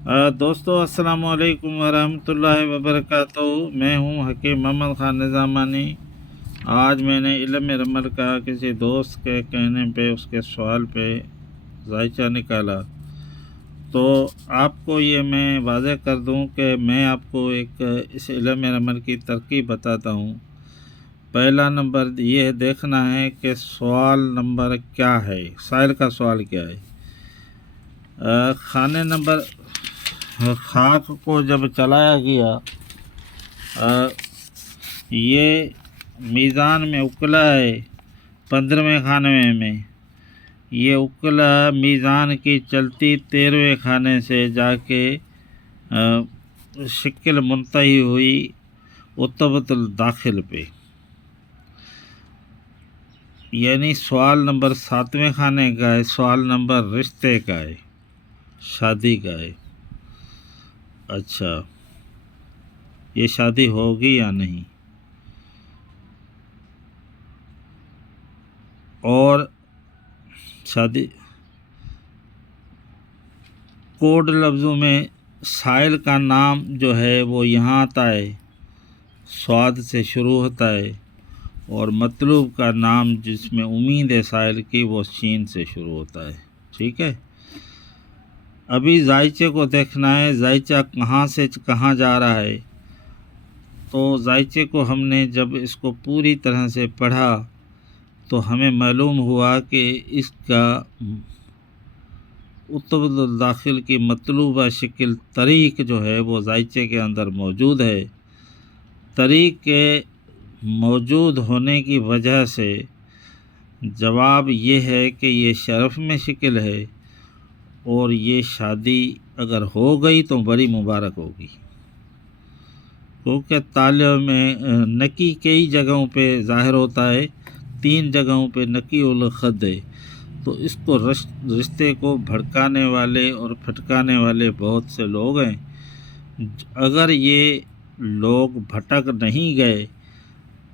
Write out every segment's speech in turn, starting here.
دوستو السلام علیکم ورحمۃ اللہ وبرکاتہ۔ میں ہوں حکیم محمد خان نظامانی۔ آج میں نے علم رمل کا کسی دوست کے کہنے پہ اس کے سوال پہ ذائچہ نکالا، تو آپ کو یہ میں واضح کر دوں کہ میں آپ کو ایک اس علم رمل کی ترکیب بتاتا ہوں۔ پہلا نمبر یہ دیکھنا ہے کہ سوال نمبر کیا ہے، سائل کا سوال کیا ہے۔ خانے نمبر خاک کو جب چلایا گیا، یہ میزان میں اکلا ہے 15ویں خانے میں، یہ اکلا میزان کی چلتی 13ویں خانے سے جا کے شکل منتہی ہوئی اتبت الداخل پہ، یعنی سوال نمبر 7ویں خانے کا ہے، سوال نمبر رشتے کا ہے، شادی کا ہے۔ اچھا، یہ شادی ہوگی یا نہیں؟ اور شادی کوڈ لفظوں میں سائل کا نام جو ہے وہ یہاں آتا ہے، سواد سے شروع ہوتا ہے، اور مطلوب کا نام جس میں امید ہے سائل کی وہ شین سے شروع ہوتا ہے۔ ٹھیک ہے، ابھی ذائچے کو دیکھنا ہے، ذائچہ کہاں سے کہاں جا رہا ہے۔ تو ذائچے کو ہم نے جب اس کو پوری طرح سے پڑھا تو ہمیں معلوم ہوا کہ اس کا اتبت الداخل کی مطلوبہ شکل طریق جو ہے وہ ذائچے کے اندر موجود ہے۔ طریق کے موجود ہونے کی وجہ سے جواب یہ ہے کہ یہ شرف میں شکل ہے، اور یہ شادی اگر ہو گئی تو بڑی مبارک ہوگی، کیونکہ طالع میں نکی کئی جگہوں پہ ظاہر ہوتا ہے، 3 جگہوں پہ نکی الخد ہے، تو اس کو رشتے کو بھڑکانے والے اور پھٹکانے والے بہت سے لوگ ہیں۔ اگر یہ لوگ بھٹک نہیں گئے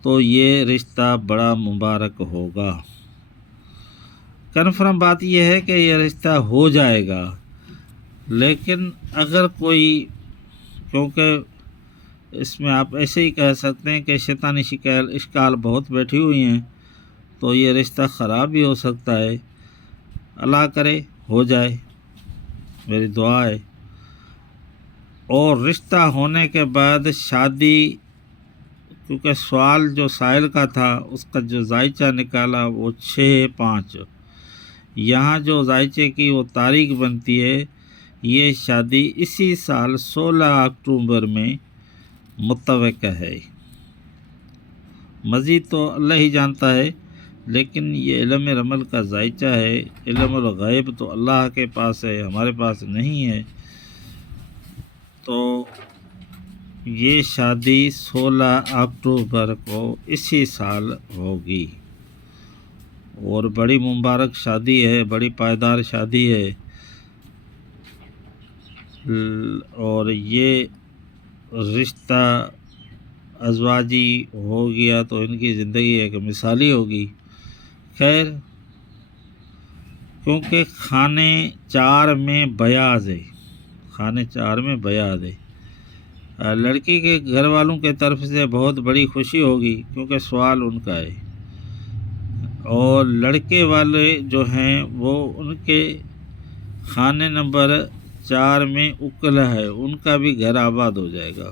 تو یہ رشتہ بڑا مبارک ہوگا۔ کنفرم بات یہ ہے کہ یہ رشتہ ہو جائے گا، لیکن اگر کوئی، کیونکہ اس میں آپ ایسے ہی کہہ سکتے ہیں کہ شیطانی اشکال بہت بیٹھی ہوئی ہیں، تو یہ رشتہ خراب بھی ہو سکتا ہے۔ اللہ کرے ہو جائے، میری دعا ہے۔ اور رشتہ ہونے کے بعد شادی، کیونکہ سوال جو سائل کا تھا اس کا جو ذائچہ نکالا وہ 6/5، یہاں جو ذائچے کی وہ تاریخ بنتی ہے، یہ شادی اسی سال 16 اکتوبر میں متوقع ہے۔ مزید تو اللہ ہی جانتا ہے، لیکن یہ علم رمل کا ذائچہ ہے۔ علم الغیب تو اللہ کے پاس ہے، ہمارے پاس نہیں ہے۔ تو یہ شادی 16 اکتوبر کو اسی سال ہوگی، اور بڑی مبارک شادی ہے، بڑی پائیدار شادی ہے، اور یہ رشتہ ازواجی ہو گیا تو ان کی زندگی ایک مثالی ہوگی۔ خیر، کیونکہ خانے 4 میں بیاض ہے، خانے 4 میں بیاض ہے، لڑکی کے گھر والوں کے طرف سے بہت بڑی خوشی ہوگی، کیونکہ سوال ان کا ہے، اور لڑکے والے جو ہیں وہ ان کے خانے نمبر 4 میں اکلا ہے، ان کا بھی گھر آباد ہو جائے گا۔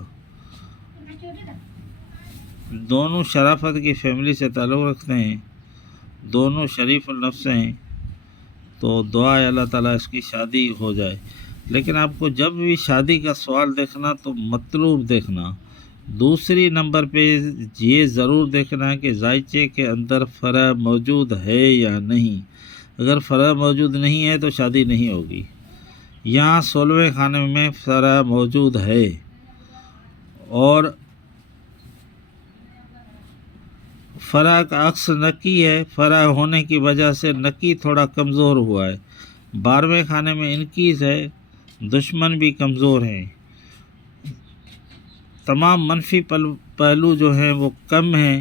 دونوں شرافت کی فیملی سے تعلق رکھتے ہیں، دونوں شریف النفس ہیں، تو دعا ہے اللہ تعالیٰ اس کی شادی ہو جائے۔ لیکن آپ کو جب بھی شادی کا سوال دیکھنا تو مطلوب دیکھنا، دوسری نمبر پہ یہ ضرور دیکھنا کہ ذائچے کے اندر فرع موجود ہے یا نہیں۔ اگر فرع موجود نہیں ہے تو شادی نہیں ہوگی۔ یہاں 16ویں خانے میں فرع موجود ہے، اور فرع کا عکس نکی ہے، فرع ہونے کی وجہ سے نکی تھوڑا کمزور ہوا ہے۔ 12ویں خانے میں انکیز ہے، دشمن بھی کمزور ہیں، تمام منفی پہلو جو ہیں وہ کم ہیں،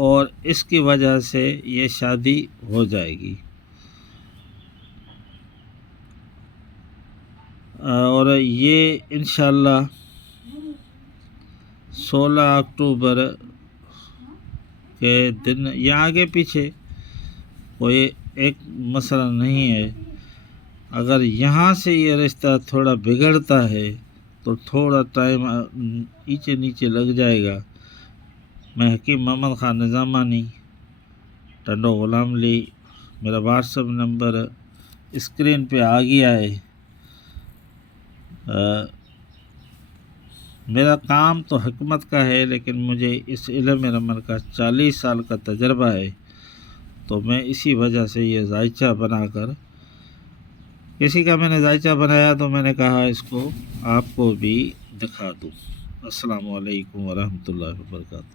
اور اس کی وجہ سے یہ شادی ہو جائے گی۔ اور یہ انشاءاللہ 16 اکتوبر کے دن یا آگے پیچھے کوئی ایک مسئلہ نہیں ہے. اگر یہاں سے یہ رشتہ تھوڑا بگڑتا ہے تو تھوڑا ٹائم نیچے نیچے لگ جائے گا. میں حکیم محمد خان نظامانی ٹنڈو غلام علی، میرا واٹس ایپ نمبر اسکرین پہ آ گیا ہے. میرا کام تو حکمت کا ہے، لیکن مجھے اس علم عمل کا 40 سال کا تجربہ ہے، تو میں اسی وجہ سے یہ ذائچہ بنا کر، کسی کا میں نے ذائچہ بنایا تو میں نے کہا اس کو آپ کو بھی دکھا دوں. السلام علیکم ورحمۃ اللہ وبرکاتہ.